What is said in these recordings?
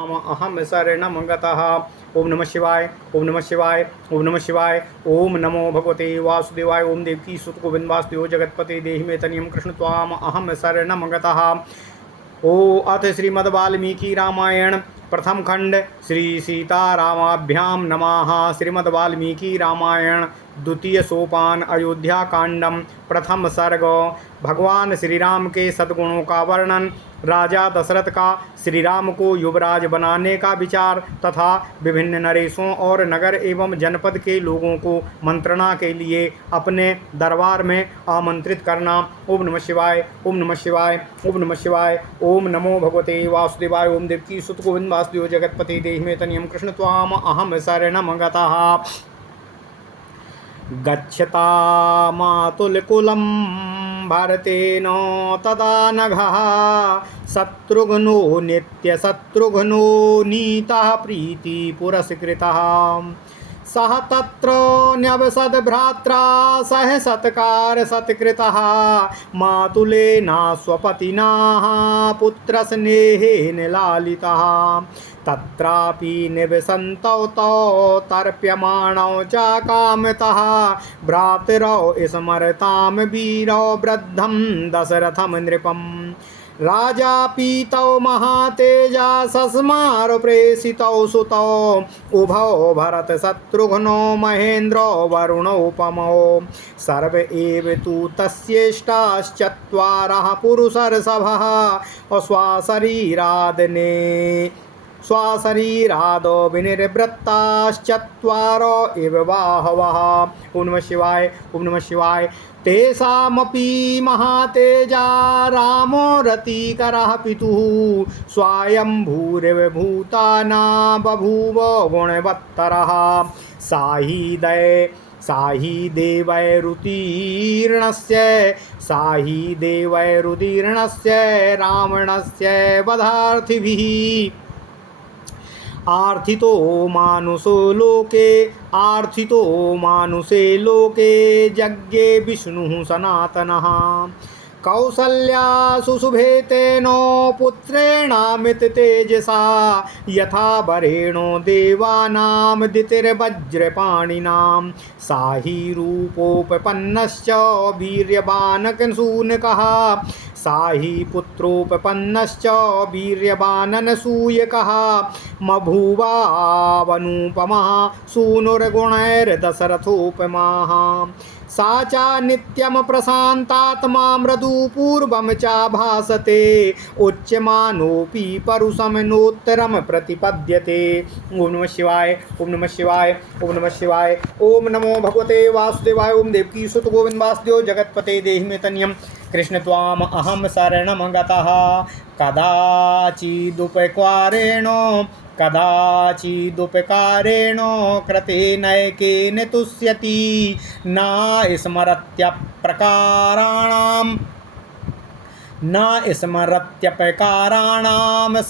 अहम शरणं गतः। ओम नमः शिवाय, ओम नमः शिवाय, ओम नमः शिवाय। ओम नमो भगवते वासुदेवाय। ओम देवकी सुत गोविंद वासुदेव जगतपते देहि मे तनियम कृष्ण त्वाम अहम शरणं गतः। ओ अथ श्रीमद् वाल्मीकि रामायण प्रथम खंड श्री सीतारामाभ्याम नमः। श्रीमद् वाल्मीकि रामायण द्वितीय सोपान अयोध्या कांडम प्रथम सर्ग। भगवान श्री राम के सद्गुणों का वर्णन, राजा दशरथ का श्री राम को युवराज बनाने का विचार तथा विभिन्न नरेशों और नगर एवं जनपद के लोगों को मंत्रणा के लिए अपने दरबार में आमंत्रित करना। ओम नमः शिवाय, ओम नमः शिवाय, ओम नमः शिवाय। ओम नमो भगवते वासुदेवाय। ओम देवकी सुत गोविंद वासुदेव जगतपते देहि मे तनियम कृष्ण त्वाम अहम शरणं गतः। गच्छता मातुलकुलं भारतेन तदा नघः शत्रुघ्नो नित्यशत्रुघ्नो नीतः प्रीति पुरस्कृतः। सह तत्र न्यवसद भ्रात्रा सह सत्कार सत्कृतः मातुलेना स्वपतिना पुत्रस्नेहेन लालितः। तत्रापि निवसन्तौ तौ तर्प्यमाणौ च कामतः भ्रातरौ स्मरतां वीरौ वृद्धं दशरथं नृपम्। राजा पीतौ महातेजा सस्मार प्रेषितौ सुतौ उभौ भरत शत्रुघ्नो महेन्द्रो वरुणोपमौ। सर्व एव तु तस्येष्टाश्चत्वारः पुरुषर्षभः स्वशरीरादो विनिर्वृत्ताश्चत्वारो इव बाहवः। ओम नमः शिवाय, ओम नमः शिवाय। तेषामपि महातेजा रामो रतिकरः पितुः स्वयंभूरिव भूतानां बभूव गुणवत्तरः। साहि देवैरुदीर्णस्य रावणस्य वधार्थिभिः आर्थितो मानुषे लोके यज्ञे विष्णुः सनातनः। कौसल्या सुशुभे तेनो पुत्रेणामित तेजसा यथा वरेणो देवानां दितिर्वज्रपाणिनां। साहि रूपोपपन्नश्च वीर्यवानकसूनकः साहि पुत्रोपपन्नश्च वीर्यवाननसूयकः। बभूवावनुपमः सूनुर्गुणैर्दशरथोपमाः। सा च नित्यं प्रशान्तात्मा मृदुपूर्वं च भासते उच्यमानोऽपि परुषं नोत्तरं प्रतिपद्यते। ओम नमः शिवाय, ओम नमः शिवाय, ओम नमः शिवाय। ओम नमो भगवते वासुदेवाय। ओम देवकी सुत गोविंद वासुदेव जगतपते देहि मे तनियं कृष्ण त्वाम अहम शरणं गतः। कदाचिदुपकारेण कृतेनैकेन तुष्यति न स्मरत्यपकाराणां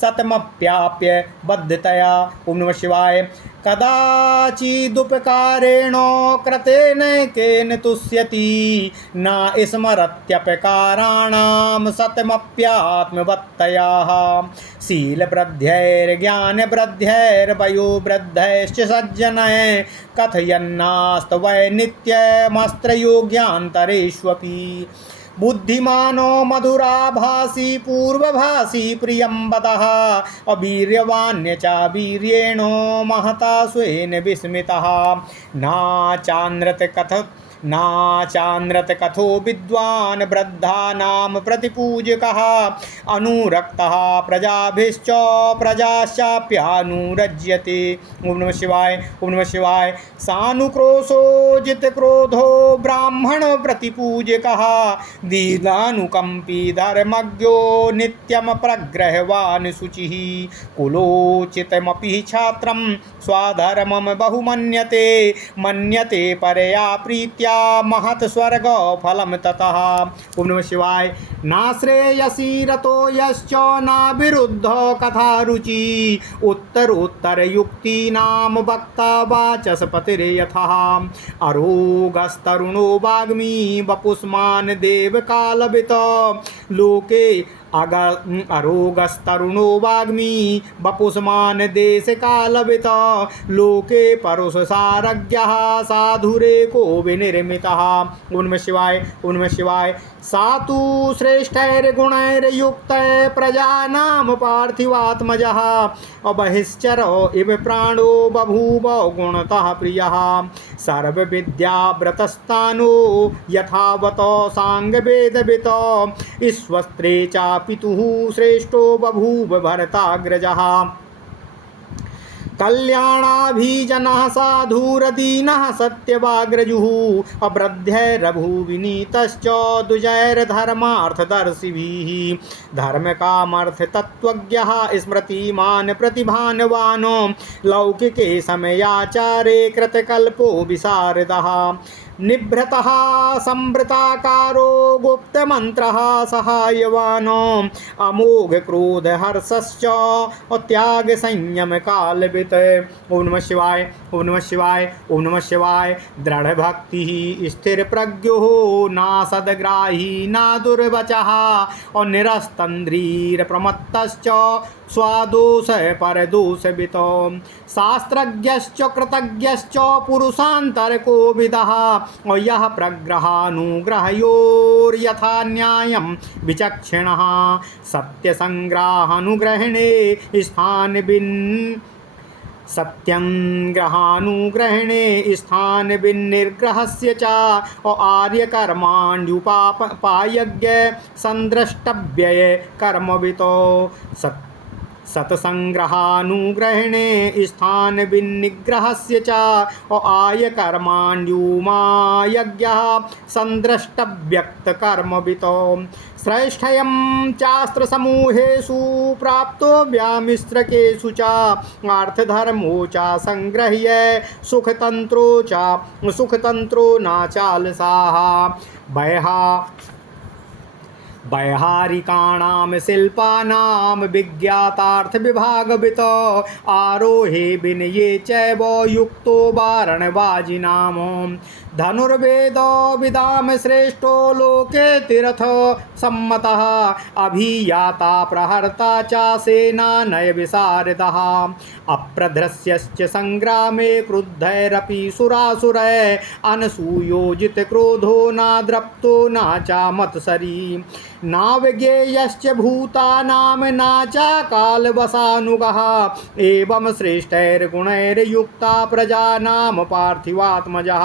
सतमप्याप्य बद्धतया। ओम नमः शिवाय। कदाचिदुपकारेण कृतेनैकेन तुष्यति न स्मरत्यपकाराणां सतमप्यात्मवत्तया। शीलवृद्ध्यैर्ज्ञानवृद्ध्यैर्वयोवृद्धैश्च सज्जनैः कथयन्नास्तवै नित्यमस्त्रयोग्यान्तरेष्वपि। बुद्धिमानो मधुराभासी पूर्वभासी प्रियं वदः अवीर्यवान्य च वीर्येणो महता स्वेन विस्मितः। नाचान्द्रत कथो विद्वान् वृद्धानां प्रतिपूजकः अनुरक्तः प्रजाभिश्च प्रजाश्चाप्यानुरज्यते। ओम नमः शिवाय, ओम नमः शिवाय। सानुक्रोशो जितक्रोधो ब्राह्मण प्रतिपूजकः दीनानुकंपी धर्मज्ञो नित्यं प्रग्रहवान् शुचिः। कुलोचितमपि छात्रं स्वधर्मं बहुमन्यते परया प्रीत्या महत् स्वर्ग फलम ततः। ओम नमः शिवाय। नाश्रेयसी रतो यश्च न विरुद्ध कथा रुचि उत्तरोत्तर युक्तीनां वक्ता वाचस्पतिर्यथः। अरोगस्तरुणो वाग्मी वपुष्मान् देवकालवित् लोके अरोगस्तरुणो वाग्मी वपुष्मान देश कालवित लोके परुष सारज्ञः साधुरेको विनिर्मितः। ओम नमः शिवाय। ओम नमः शिवाय। सातु श्रेष्ठैर्गुणैर्युक्त प्रजानां पार्थिवात्मजः बहिश्चर इव प्राणो बभूव गुणतः प्रियः सर्वविद्याव्रतस्तानो यथावत सांगवेदवित ईश्वस्त्रे च पितुः श्रेष्ठो बभूव भरताग्रजः कल्याणाभिजनः साधुरदीनः सत्यवाग्रजुः अवृद्धैरभूविनीतश्च द्विजैर्धर्मार्थदर्शिभिः धर्मकामर्थतत्त्वज्ञः स्मृतिमान् प्रतिभानवान् लौकिके समयाचारे कृतकल्पो विशारदः निभृतः संभृताकारो गुप्तमन्त्रः सहायवान् अमोघ क्रोध हर्षश्च त्याग संयम कालवित्। ओम नमः शिवाय। ओम नमः शिवाय। ओम नमः शिवाय। दृढ़ भक्ति स्थिर प्रज्ञो ना सदग्राही ना दुर्वचः और निरस्तंद्रीर प्रमत्तश्च स्वादोष परदोषवित् शास्त्रज्ञश्च कृतज्ञश्च पुरुषान्तरको विदः और यः प्रग्रहानुग्रहयोर्यथा न्यायं विचक्षणः सत्यसंग्रहानुग्रहणे स्थान सत्यंग्रहानुग्रहणे स्थान विनिर्ग्रहस्य च आर्यकर्माण्युपायज्ञ संद्रष्टव्यय कर्मवितो सत्संग्रहानुग्रहणे स्थान विनिग्रहस्य च आयकर्माण्युमायज्ञः संद्रष्टव्यक्तकर्मवितो श्रेष्ठयं चास्त्रसमूहेषु प्राप्तो व्यामिश्रकेषु च अर्थधर्मो च संगृह्य सुखतंत्रो नाचालसाः वैहारिकाणां शिल्पानां विज्ञातार्थविभागवित् आरोहे विनये चैव युक्तो वारणवाजिनां धनुर्वेदविदां श्रेष्ठो लोके तीर्थ सम्मतः अभियाता प्रहर्ता च सेनानय विशारदः अप्रधृष्यश्च संग्रामे क्रुद्धैरपि सुरासुरै अनसूयोजित क्रोधो न द्रप्तो न च मत्सरी नाविज्ञेयश्च भूतानां न च कालवशानुगः एवं श्रेष्ठैर्गुणैर्युक्ता प्रजानां पार्थिवात्मजः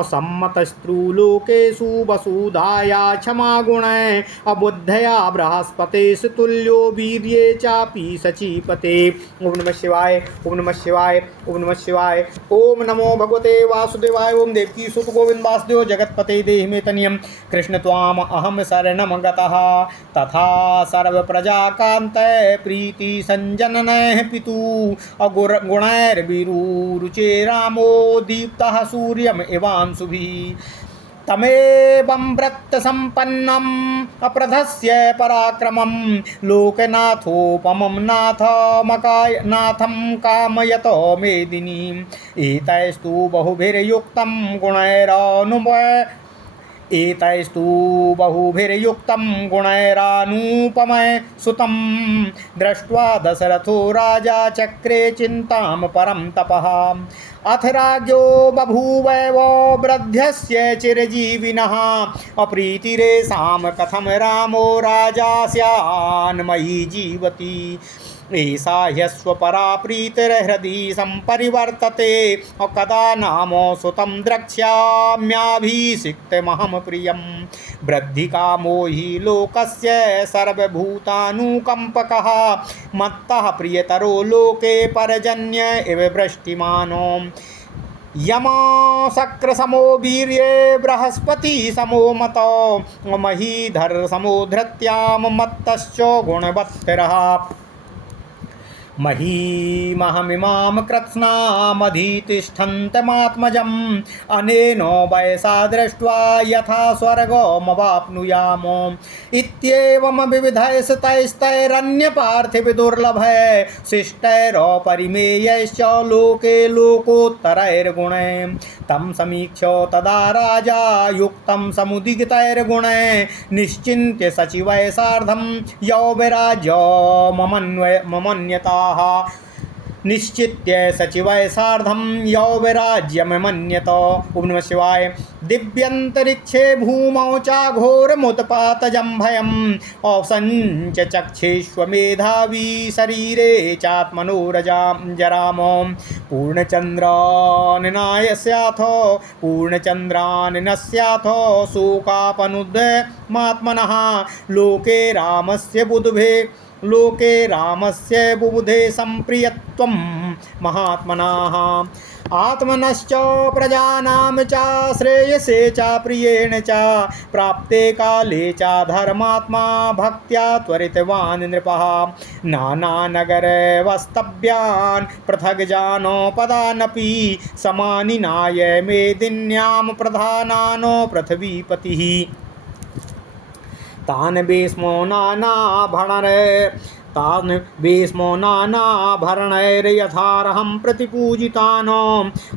असम्मतस्त्रुलोकेषु वसुधाया क्षमा गुणै अबुद्धया बृहस्पतेषु तुल्यो वीर्ये चापि सचीपते। ओम नमः शिवाय। ओम नमः शिवाय। ओम नमः शिवाय। ओम नमो भगवते वासुदेवाय। ओम देवकी सुत गोविंद वासुदेव जगत्पते देहि मे तनियं कृष्ण त्वाम अहम शरणं गतः तथा सर्व प्रजाकान्त प्रीति संजननः पितु अगुणैर्विरुचे रामो दीप्तः सूर्यम् इवांशुभिः तमेवं व्रतसम्पन्नम् अप्रधस्य पराक्रमं लोकनाथोपमं नाथं कामयतो मेदिनीम् एतैस्तु बहुभिर्युक्तं गुणैरानुपमय सुतं दृष्ट्वा दशरथो राजा चक्रे चिन्तां परं तपः अथ राज्ञो बभूवैव वृद्धस्य चिरजीविनः अप्रीतिरेषां कथं रामो राजा स्यान्मयि जीवति ऐसा ह्यस्वपरा प्रीतिर्हृदि सम्परिवर्तते कदा नामो सुतं द्रक्ष्याम्याभिषिक्तमहं प्रियं वृद्धिकामो हि लोकस्य सर्वभूतानुकम्पकः मत्तः प्रियतरो लोके परजन्य इव वृष्टिमानो यमा शक्र समो वीर्ये बृहस्पति समो मतो महीधर समो धृत्यां मत्तश्च गुणवत्तरः महीमहमिमां कृत्स्नामधितिष्ठन्तमात्मजम् अनेनो वयसा दृष्ट्वा यथा स्वर्गमवाप्नुयाम इत्येवं विविधैस्तैस्तैरन्यपार्थिवदुर्लभै शिष्टैरपरिमेयैश्च लोके लोकोत्तरैर्गुणै तं समीक्ष्य तदा राजा युक्तं समुदितैर्गुणै निश्चिन्त्य सचिवैः सार्धं यौवराज्यममन्यताः निश्चित्य सचिवैः सार्धं यौवराज्यममन्यत। ओम नमः शिवाय। दिव्यंतरिक्षे भूमौ चाघोरमुत्पातजं भयम् औसञ्च चक्षेष्वमेधावी शरीरे चात्मनोरजां जराम पूर्णचन्द्रान्नस्याथो शोकापनुद्यमात्मनः लोके रामस्य बुबुधे सम्प्रियत्वं महात्मनाः आत्मनश्च प्रजानां च श्रेयसे च प्रियेण च प्राप्ते काले च धर्मात्मा भक्त्या त्वरितवान् नृपः नानानगरे वस्तव्यान् पृथग्जानो पदानपि समानिनाय मेदिन्यां प्रधानानो पृथ्वीपतिः तान् भीष्मो नानाभरणैर्यथार्हं प्रतिपूजितान्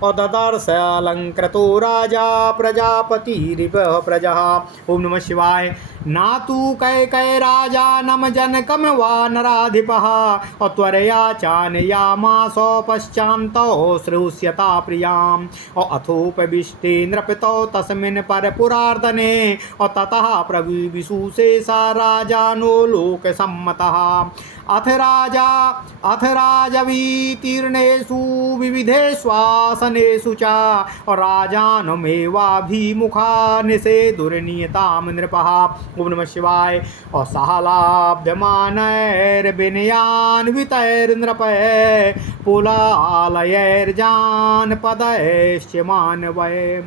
अददर्श अलङ्कृतो राजा प्रजापतिरिव प्रजः। ओम नमः शिवाय। ना तु कैकैराजानं जनकं वा नराधिपः त्वरया चानयामास पश्चान्तौ श्रुष्यता प्रियाम् अथोपविष्टे नृपतौ तस्मिन् परपुरार्दने ततः प्रविशुषे सा राजानो लोकसम्मतः अथ राजवीतीर्णेषु विविधेष्वासनेषु च राजानमेवाभिमुखा निषेधुर्नियतां नृपः। ओम नमः शिवाय। असहलाभ्यमानैर्विनयान्वितैर्नृपैः पुलालयैर्जानपदैश्च मानवै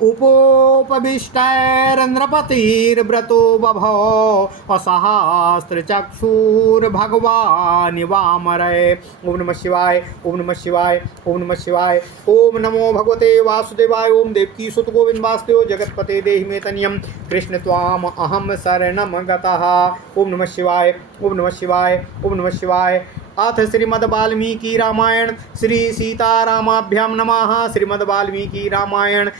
उपोपविष्टैर्नृपतिर्व्रतो बभो असहस्रचक्षुर्भगवान् वामरे। ओम नमः शिवाय। ओम नमः शिवाय। ओम नमः शिवाय। ओम नमो भगवते वासुदेवाय। ओम देवकी सुत गोविंद वासुदेव जगतपते देहि मे तनियं कृष्ण त्वाम अहम शरणं गतः। ओम नमः शिवाय। ओम नमः शिवाय। ओम नमः शिवाय। अथ श्रीमद् वाल्मीकि रामायण श्री सीतारामाभ्यां नमः। श्रीमद् वाल्मीकि रामायण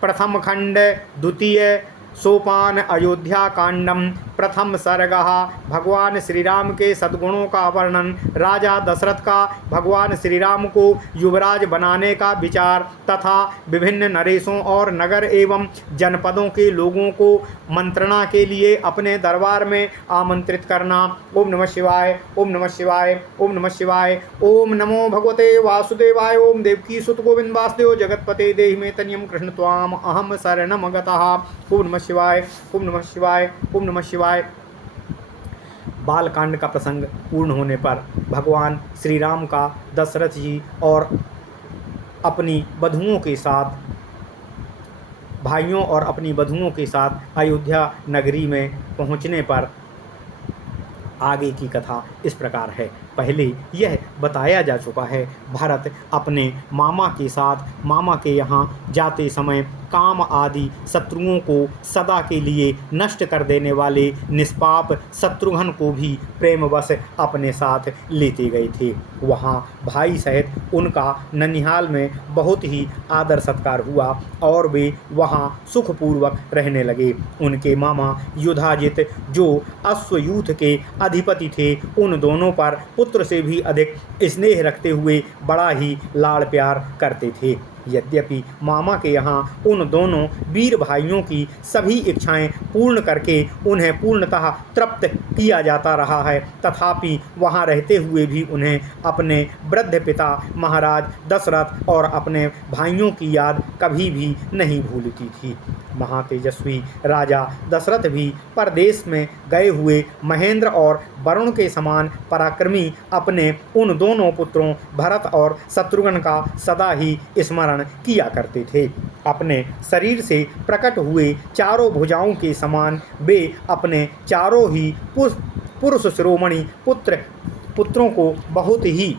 प्रथम खंड द्वितीय सोपान अयोध्या कांडम प्रथम सर्गः। भगवान श्री राम के सद्गुणों का वर्णन। राजा दशरथ का भगवान श्री राम को युवराज बनाने का विचार तथा विभिन्न नरेशों और नगर एवं जनपदों के लोगों को मंत्रणा के लिए अपने दरबार में आमंत्रित करना। ओम नमः शिवाय। ओम नमः शिवाय। ओम नमः शिवाय। ओम नमो भगवते वासुदेवाय। ओम देवकी सुत गोविंद वासुदेव जगतपते देहि मे तनियं कृष्ण त्वाम अहम शरणं गतः। ओम नमः शिवाय। ओम नमः शिवाय। ओम नमः शिवाय। बालकांड का प्रसंग पूर्ण होने पर भगवान श्री राम का दशरथ जी और अपनी बधुओं के साथ भाइयों और अपनी बधुओं के साथ अयोध्या नगरी में पहुंचने पर आगे की कथा इस प्रकार है। पहले यह बताया जा चुका है, भरत अपने मामा के साथ मामा के यहाँ जाते समय काम आदि शत्रुओं को सदा के लिए नष्ट कर देने वाले निष्पाप शत्रुघ्न को भी प्रेमवश अपने साथ लेते गए थे। वहाँ भाई सहित उनका ननिहाल में बहुत ही आदर सत्कार हुआ और वे वहाँ सुखपूर्वक रहने लगे। उनके मामा युधाजित जो अश्वयूथ के अधिपति थे, उन दोनों पर पुत्र से भी अधिक स्नेह रखते हुए बड़ा ही लाड़ प्यार करते थे। यद्यपि मामा के यहाँ उन दोनों वीर भाइयों की सभी इच्छाएं पूर्ण करके उन्हें पूर्णतः तृप्त किया जाता रहा है, तथापि वहाँ रहते हुए भी उन्हें अपने वृद्ध पिता महाराज दशरथ और अपने भाइयों की याद कभी भी नहीं भूलती थी। महातेजस्वी राजा दशरथ भी परदेश में गए हुए महेंद्र और वरुण के समान पराक्रमी अपने उन दोनों पुत्रों भरत और शत्रुघ्न का सदा ही स्मरण किया करते थे। अपने शरीर से प्रकट हुए चारों भुजाओं के समान वे अपने चारों ही पुरुष शिरोमणि पुत्र पुत्रों को बहुत ही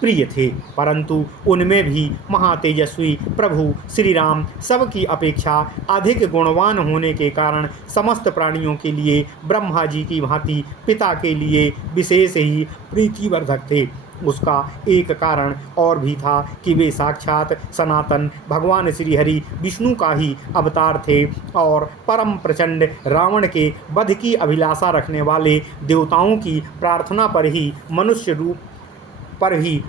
प्रिय थे, परंतु उनमें भी महातेजस्वी प्रभु श्री राम सबकी अपेक्षा अधिक गुणवान होने के कारण समस्त प्राणियों के लिए ब्रह्मा जी की भांति पिता के लिए विशेष ही प्रीतिवर्धक थे। उसका एक कारण और भी था कि वे साक्षात सनातन भगवान श्री हरि विष्णु का ही अवतार थे और परम प्रचंड रावण के वध की अभिलाषा रखने वाले देवताओं की प्रार्थना पर ही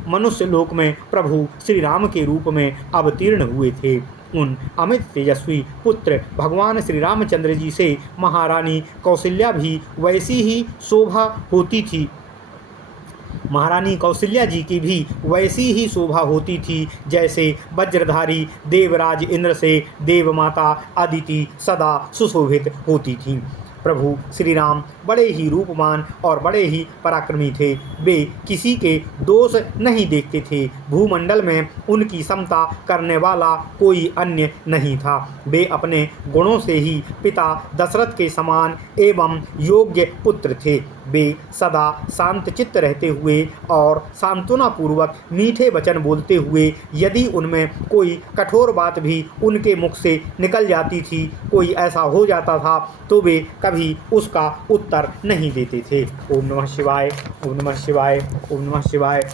मनुष्य लोक में प्रभु श्री राम के रूप में अवतीर्ण हुए थे। उन अमित तेजस्वी पुत्र भगवान श्री रामचंद्र जी से महारानी कौशल्या भी वैसी ही शोभा होती थी। महारानी कौशल्या जी की भी वैसी ही शोभा होती थी जैसे वज्रधारी देवराज इंद्र से देवमाता अदिति सदा सुशोभित होती थी। प्रभु श्री राम बड़े ही रूपवान और बड़े ही पराक्रमी थे। वे किसी के दोष नहीं देखते थे। भूमंडल में उनकी समता करने वाला कोई अन्य नहीं था। वे अपने गुणों से ही पिता दशरथ के समान एवं योग्य पुत्र थे। वे सदा शांत चित्त रहते हुए और सांत्वना पूर्वक मीठे वचन बोलते हुए, यदि उनमें कोई कठोर बात भी उनके मुख से निकल जाती थी, कोई ऐसा हो जाता था, तो वे कभी उसका उत्तर नहीं देते थे। ओम नमः शिवाय, ओम नमः शिवाय, ओम नमः शिवाय।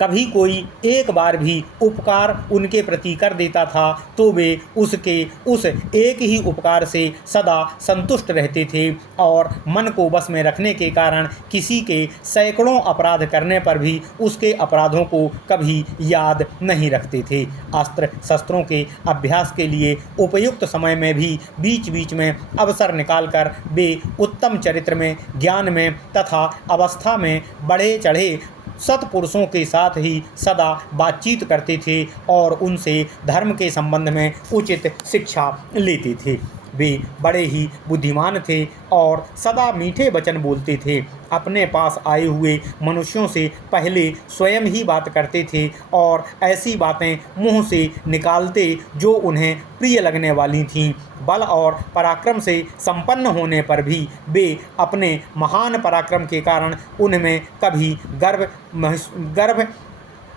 कभी कोई एक बार भी उपकार उनके प्रति कर देता था तो वे उसके उस एक ही उपकार से सदा संतुष्ट रहते थे और मन को बस में रखने के कारण किसी के सैकड़ों अपराध करने पर भी उसके अपराधों को कभी याद नहीं रखते थे। अस्त्र शस्त्रों के अभ्यास के लिए उपयुक्त समय में भी बीच बीच में अवसर निकालकर वे उत्तम चरित्र में, ज्ञान में तथा अवस्था में बढ़े चढ़े सत्पुरुषों के साथ ही सदा बातचीत करते थे और उनसे धर्म के संबंध में उचित शिक्षा लेते थे। वे बड़े ही बुद्धिमान थे और सदा मीठे वचन बोलते थे। अपने पास आए हुए मनुष्यों से पहले स्वयं ही बात करते थे और ऐसी बातें मुंह से निकालते जो उन्हें प्रिय लगने वाली थीं। बल और पराक्रम से संपन्न होने पर भी वे अपने महान पराक्रम के कारण उनमें कभी गर्व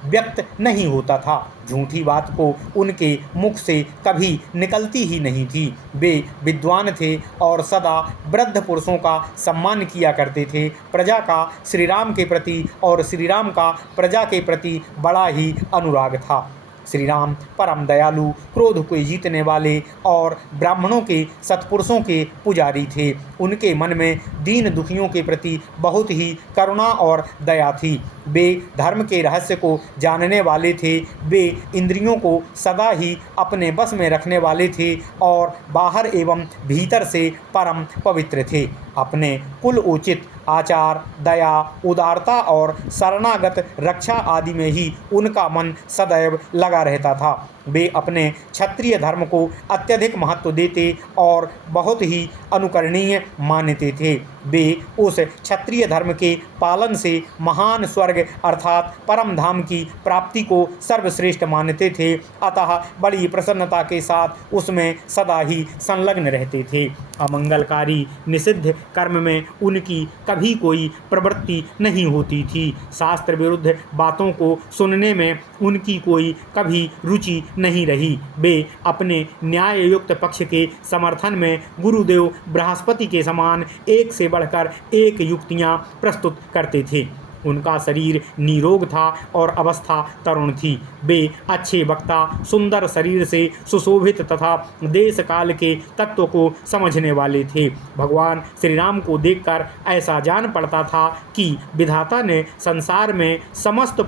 व्यक्त नहीं होता था। झूठी बात को उनके मुख से कभी निकलती ही नहीं थी। वे विद्वान थे और सदा वृद्ध पुरुषों का सम्मान किया करते थे। प्रजा का श्री राम के प्रति और श्री राम का प्रजा के प्रति बड़ा ही अनुराग था। श्री राम परम दयालु, क्रोध को जीतने वाले और ब्राह्मणों के सत्पुरुषों के पुजारी थे। उनके मन में दीन दुखियों के प्रति बहुत ही करुणा और दया थी। वे धर्म के रहस्य को जानने वाले थे। वे इंद्रियों को सदा ही अपने बस में रखने वाले थे और बाहर एवं भीतर से परम पवित्र थे। अपने कुल उचित आचार, दया, उदारता और शरणागत रक्षा आदि में ही उनका मन सदैव लगा रहता था। वे अपने क्षत्रिय धर्म को अत्यधिक महत्व देते और बहुत ही अनुकरणीय मानते थे। वे उस क्षत्रिय धर्म के पालन से महान स्वर्ग अर्थात परम धाम की प्राप्ति को सर्वश्रेष्ठ मानते थे। अतः बड़ी प्रसन्नता के साथ उसमें सदा ही संलग्न रहते थे। अमंगलकारी निषिद्ध कर्म में उनकी कभी कोई प्रवृत्ति नहीं होती थी। शास्त्र विरुद्ध बातों को सुनने में उनकी कोई कभी रुचि नहीं रही। वे अपने न्याययुक्त पक्ष के समर्थन में गुरुदेव बृहस्पति के समान एक से बढ़कर एक युक्तियां प्रस्तुत करते थे। उनका शरीर निरोग था और अवस्था तरुण थी। वे अच्छे वक्ता, सुंदर शरीर से सुशोभित तथा देश काल के तत्व को समझने वाले थे। भगवान श्री राम को देखकर ऐसा जान पड़ता था कि विधाता ने संसार में समस्त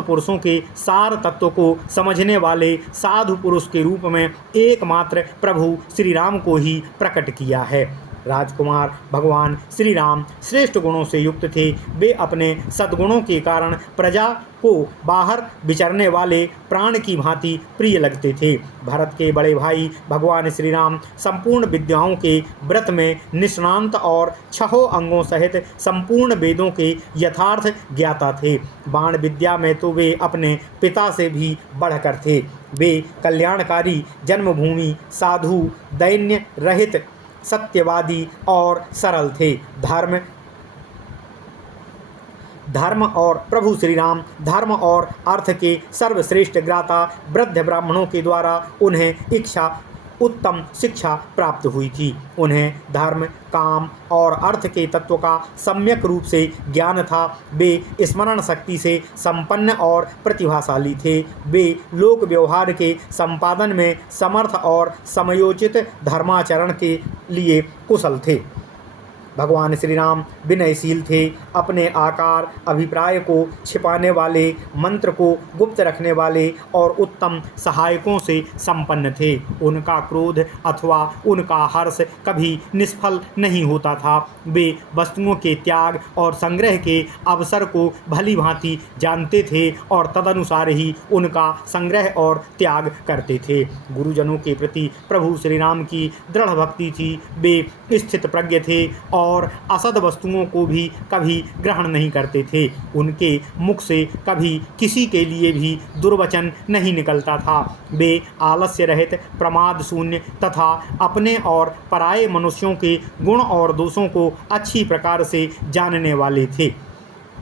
पुरुषों के सार तत्व को समझने वाले साधु पुरुष के रूप में एकमात्र प्रभु श्री राम को ही प्रकट किया है। राजकुमार भगवान श्री राम श्रेष्ठ गुणों से युक्त थे। वे अपने सद्गुणों के कारण प्रजा को बाहर विचरने वाले प्राण की भांति प्रिय लगते थे। भरत के बड़े भाई भगवान श्री राम संपूर्ण विद्याओं के व्रत में निष्णांत और 6 अंगों सहित संपूर्ण वेदों के यथार्थ ज्ञाता थे। बाण विद्या में तो वे अपने पिता से भी बढ़कर थे। वे कल्याणकारी, जन्मभूमि, साधु, दैन्य रहित, सत्यवादी और सरल थे। धर्म और प्रभु श्री राम धर्म और अर्थ के सर्वश्रेष्ठ ज्ञाता वृद्ध ब्राह्मणों के द्वारा उन्हें उत्तम शिक्षा प्राप्त हुई थी। उन्हें धर्म, काम और अर्थ के तत्व का सम्यक रूप से ज्ञान था। वे स्मरण शक्ति से संपन्न और प्रतिभाशाली थे। वे लोक व्यवहार के संपादन में समर्थ और समयोचित धर्माचरण के लिए कुशल थे। भगवान श्री राम विनयशील थे। अपने आकार, अभिप्राय को छिपाने वाले, मंत्र को गुप्त रखने वाले और उत्तम सहायकों से संपन्न थे। उनका क्रोध अथवा उनका हर्ष कभी निष्फल नहीं होता था। वे वस्तुओं के त्याग और संग्रह के अवसर को भली भांति जानते थे और तदनुसार ही उनका संग्रह और त्याग करते थे। गुरुजनों के प्रति प्रभु श्री राम की दृढ़ भक्ति थी। वे स्थित प्रज्ञ थे और असद वस्तुओं को भी कभी ग्रहण नहीं करते थे। उनके मुख से कभी किसी के लिए भी दुर्वचन नहीं निकलता था। वे आलस्य रहित, प्रमाद शून्य तथा अपने और पराये मनुष्यों के गुण और दोषों को अच्छी प्रकार से जानने वाले थे।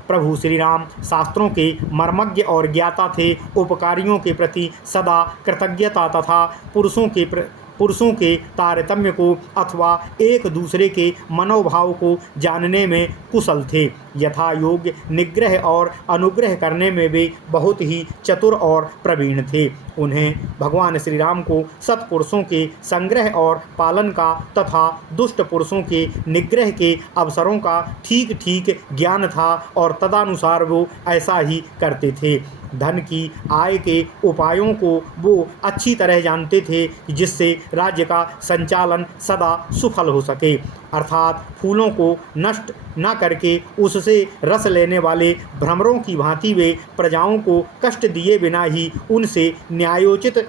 प्रभु श्री राम शास्त्रों के मर्मज्ञ और ज्ञाता थे। उपकारियों के प्रति सदा कृतज्ञता तथा पुरुषों के तारतम्य को अथवा एक दूसरे के मनोभाव को जानने में कुशल थे। यथा योग्य निग्रह और अनुग्रह करने में वे बहुत ही चतुर और प्रवीण थे। उन्हें भगवान श्री राम को सत्पुरुषों के संग्रह और पालन का तथा दुष्ट पुरुषों के निग्रह के अवसरों का ठीक ठीक ज्ञान था और तदनुसार वो ऐसा ही करते थे। धन की आय के उपायों को वो अच्छी तरह जानते थे जिससे राज्य का संचालन सदा सुफल हो सके। अर्थात फूलों को नष्ट न करके उससे रस लेने वाले भ्रमरों की भांति वे प्रजाओं को कष्ट दिए बिना ही उनसे न्यायोचित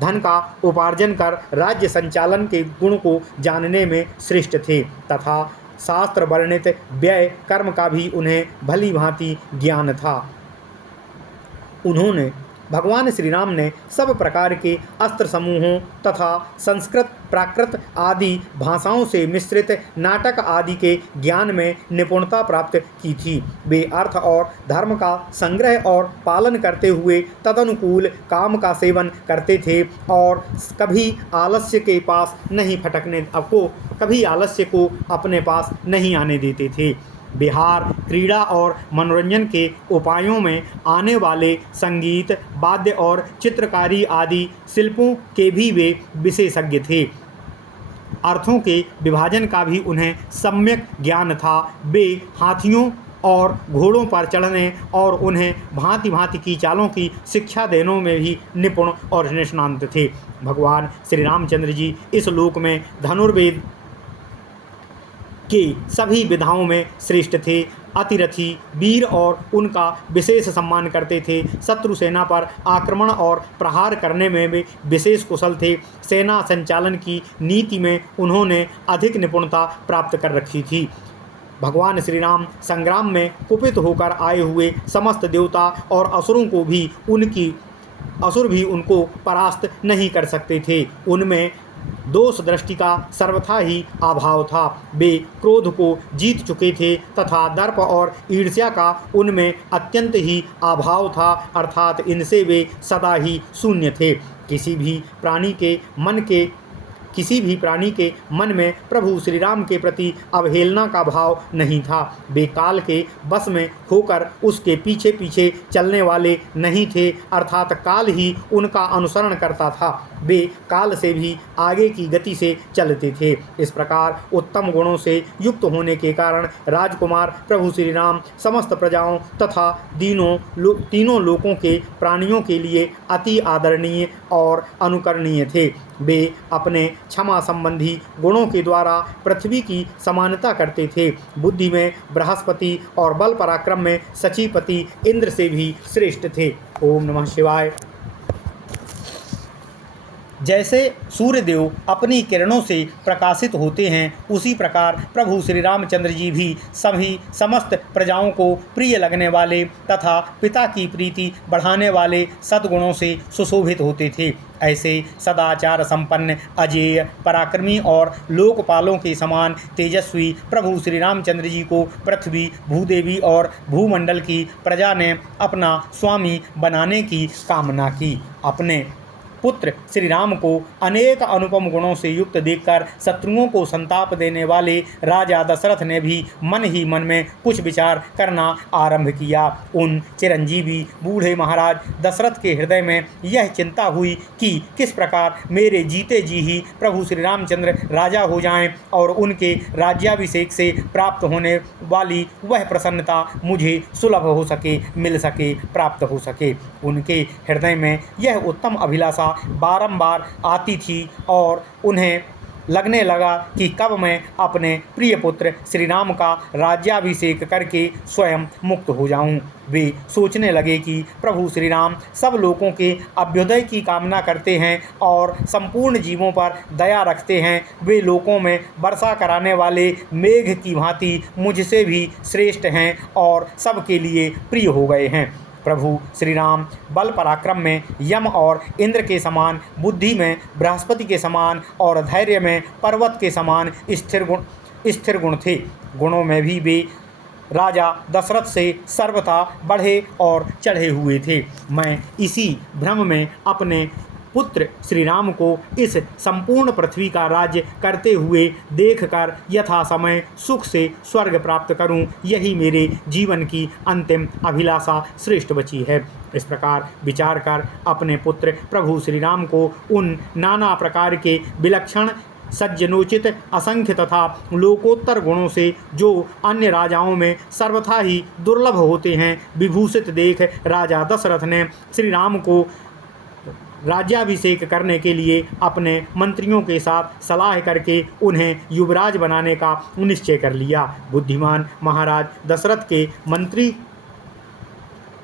धन का उपार्जन कर राज्य संचालन के गुण को जानने में श्रेष्ठ थे तथा शास्त्र वर्णित व्यय कर्म का भी उन्हें भली भांति ज्ञान था। उन्होंने भगवान श्री राम ने सब प्रकार के अस्त्र समूहों तथा संस्कृत, प्राकृत आदि भाषाओं से मिश्रित नाटक आदि के ज्ञान में निपुणता प्राप्त की थी। वे अर्थ और धर्म का संग्रह और पालन करते हुए तदनुकूल काम का सेवन करते थे और कभी आलस्य को अपने पास नहीं आने देते थे। बिहार, क्रीड़ा और मनोरंजन के उपायों में आने वाले संगीत, वाद्य और चित्रकारी आदि शिल्पों के भी वे विशेषज्ञ थे। अर्थों के विभाजन का भी उन्हें सम्यक ज्ञान था। वे हाथियों और घोड़ों पर चढ़ने और उन्हें भांति भांति की चालों की शिक्षा देने में भी निपुण और निष्णांत थे। भगवान श्री रामचंद्र जी इस लोक में धनुर्वेद के सभी विधाओं में श्रेष्ठ थे। अतिरथी, वीर और उनका विशेष सम्मान करते थे। शत्रु सेना पर आक्रमण और प्रहार करने में वे विशेष कुशल थे। सेना संचालन की नीति में उन्होंने अधिक निपुणता प्राप्त कर रखी थी। भगवान श्री राम संग्राम में कुपित होकर आए हुए समस्त देवता और असुर भी उनको परास्त नहीं कर सकते थे। उनमें दोष दृष्टि का सर्वथा ही अभाव था। वे क्रोध को जीत चुके थे तथा दर्प और ईर्ष्या का उनमें अत्यंत ही अभाव था, अर्थात इनसे वे सदा ही शून्य थे। किसी भी प्राणी के मन में प्रभु श्री राम के प्रति अवहेलना का भाव नहीं था। वे काल के बस में होकर उसके पीछे पीछे चलने वाले नहीं थे, अर्थात काल ही उनका अनुसरण करता था। वे काल से भी आगे की गति से चलते थे। इस प्रकार उत्तम गुणों से युक्त होने के कारण राजकुमार प्रभु श्री राम समस्त प्रजाओं तथा तीनों लोकों के प्राणियों के लिए अति आदरणीय और अनुकरणीय थे। वे अपने क्षमा संबंधी गुणों के द्वारा पृथ्वी की समानता करते थे। बुद्धि में बृहस्पति और बल पराक्रम में सचीपति इंद्र से भी श्रेष्ठ थे। ओम नमः शिवाय। जैसे सूर्यदेव अपनी किरणों से प्रकाशित होते हैं, उसी प्रकार प्रभु श्री रामचंद्र जी भी सभी समस्त प्रजाओं को प्रिय लगने वाले तथा पिता की प्रीति बढ़ाने वाले सद्गुणों से सुशोभित होते थे। ऐसे सदाचार संपन्न, अजेय, पराक्रमी और लोकपालों के समान तेजस्वी प्रभु श्री रामचंद्र जी को पृथ्वी, भूदेवी और भूमंडल की प्रजा ने अपना स्वामी बनाने की कामना की। अपने पुत्र श्री राम को अनेक अनुपम गुणों से युक्त देखकर शत्रुओं को संताप देने वाले राजा दशरथ ने भी मन ही मन में कुछ विचार करना आरंभ किया। उन चिरंजीवी बूढ़े महाराज दशरथ के हृदय में यह चिंता हुई कि किस प्रकार मेरे जीते जी ही प्रभु श्री रामचंद्र राजा हो जाएं और उनके राज्याभिषेक से प्राप्त होने वाली वह प्रसन्नता मुझे सुलभ हो सके, मिल सके, प्राप्त हो सके। उनके हृदय में यह उत्तम अभिलाषा बारंबार आती थी और उन्हें लगने लगा कि कब मैं अपने प्रिय पुत्र श्री राम का राज्याभिषेक करके स्वयं मुक्त हो जाऊं। वे सोचने लगे कि प्रभु श्री राम सब लोगों के अभ्युदय की कामना करते हैं और संपूर्ण जीवों पर दया रखते हैं। वे लोगों में वर्षा कराने वाले मेघ की भांति मुझसे भी श्रेष्ठ हैं और सबके लिए प्रिय हो गए हैं। प्रभु श्री राम बल पराक्रम में यम और इंद्र के समान, बुद्धि में बृहस्पति के समान और धैर्य में पर्वत के समान स्थिर गुण थे। गुणों में भी वे राजा दशरथ से सर्वथा बढ़े और चढ़े हुए थे। मैं इसी भ्रम में अपने पुत्र श्री राम को इस संपूर्ण पृथ्वी का राज्य करते हुए देखकर यथा समय सुख से स्वर्ग प्राप्त करूं, यही मेरे जीवन की अंतिम अभिलाषा श्रेष्ठ बची है। इस प्रकार विचार कर अपने पुत्र प्रभु श्री राम को उन नाना प्रकार के विलक्षण, सज्जनोचित, असंख्य तथा लोकोत्तर गुणों से जो अन्य राजाओं में सर्वथा ही दुर्लभ होते हैं विभूषित देख राजा दशरथ ने श्री राम को राज्याभिषेक करने के लिए अपने मंत्रियों के साथ सलाह करके उन्हें युवराज बनाने का निश्चय कर लिया। बुद्धिमान महाराज दशरथ के मंत्री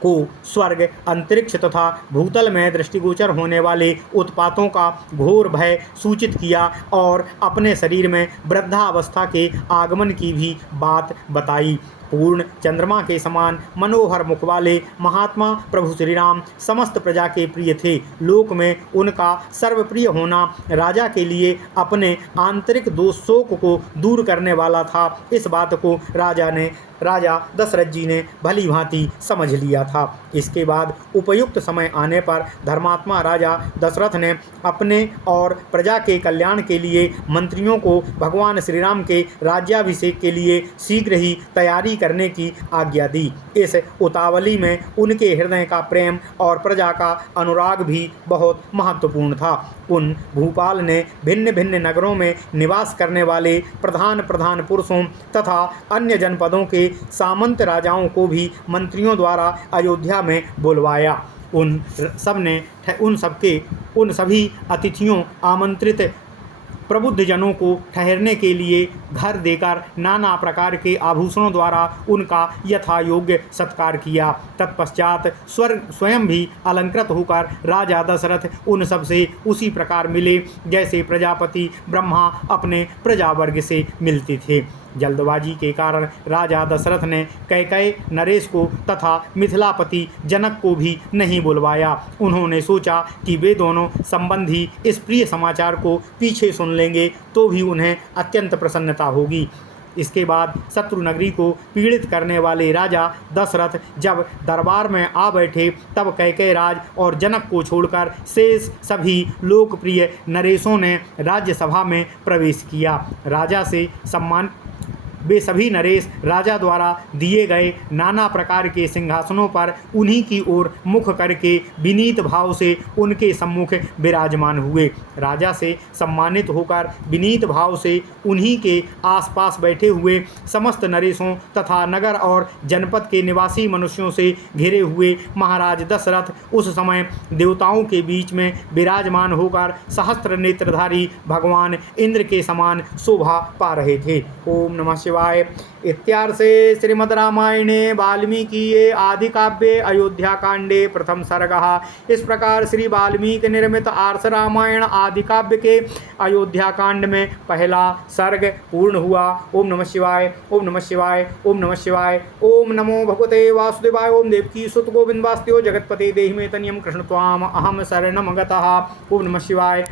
को स्वर्ग, अंतरिक्ष तथा भूतल में दृष्टिगोचर होने वाले उत्पातों का घोर भय सूचित किया और अपने शरीर में वृद्धावस्था के आगमन की भी बात बताई। पूर्ण चंद्रमा के समान मनोहर मुख वाले महात्मा प्रभु श्री राम समस्त प्रजा के प्रिय थे। लोक में उनका सर्वप्रिय होना राजा के लिए अपने आंतरिक दोष शोक को दूर करने वाला था। इस बात को राजा दशरथ जी ने भली भांति समझ लिया था। इसके बाद उपयुक्त समय आने पर धर्मात्मा राजा दशरथ ने अपने और प्रजा के कल्याण के लिए मंत्रियों को भगवान श्री राम के राज्याभिषेक के लिए शीघ्र ही तैयारी करने की आज्ञा दी। इस उतावली में उनके हृदय का प्रेम और प्रजा का अनुराग भी बहुत महत्वपूर्ण था। उन भूपाल ने भिन्न भिन्न नगरों में निवास करने वाले प्रधान पुरुषों तथा अन्य जनपदों के सामंत राजाओं को भी मंत्रियों द्वारा अयोध्या में बुलवाया। उन सभी अतिथियों आमंत्रित प्रबुद्धजनों को ठहरने के लिए घर देकर नाना प्रकार के आभूषणों द्वारा उनका यथा योग्य सत्कार किया। तत्पश्चात स्वयं भी अलंकृत होकर राजा दशरथ उन सब से उसी प्रकार मिले जैसे प्रजापति ब्रह्मा अपने प्रजावर्ग से मिलते थे। जल्दबाजी के कारण राजा दशरथ ने कैकेयी, नरेश को तथा मिथिलापति जनक को भी नहीं बुलवाया। उन्होंने सोचा कि वे दोनों संबंधी इस प्रिय समाचार को पीछे सुन लेंगे तो भी उन्हें अत्यंत प्रसन्नता होगी। इसके बाद शत्रु नगरी को पीड़ित करने वाले राजा दशरथ जब दरबार में आ बैठे तब कैकेयी राज और जनक को छोड़कर शेष सभी लोकप्रिय नरेशों ने राज्यसभा में प्रवेश किया। वे सभी नरेश राजा द्वारा दिए गए नाना प्रकार के सिंहासनों पर उन्हीं की ओर मुख करके विनीत भाव से उनके सम्मुख विराजमान हुए। राजा से सम्मानित होकर विनीत भाव से उन्हीं के आसपास बैठे हुए समस्त नरेशों तथा नगर और जनपद के निवासी मनुष्यों से घिरे हुए महाराज दशरथ उस समय देवताओं के बीच में विराजमान होकर सहस्त्र नेत्रधारी भगवान इंद्र के समान शोभा पा रहे थे। ओम नमः शिवाय। इत्यार्षे श्रीमद् रामायणे वाल्मीकिये आदि काव्ये अयोध्या कांडे प्रथम सर्गः। इस प्रकार श्री वाल्मीकि निर्मित आर्ष रामायण आदि काव्य के अयोध्या कांड में पहला सर्ग पूर्ण हुआ। ओम नमः शिवाय। ओम नमः शिवाय। ओम नमः शिवाय। ओम नमो भगवते वासुदेवाय। ओम देवकी सुत गोविंद वासुदेव जगतपते देहि मे तनियम कृष्ण त्वाम अहम शरणम गतः। ओम नमः शिवाय।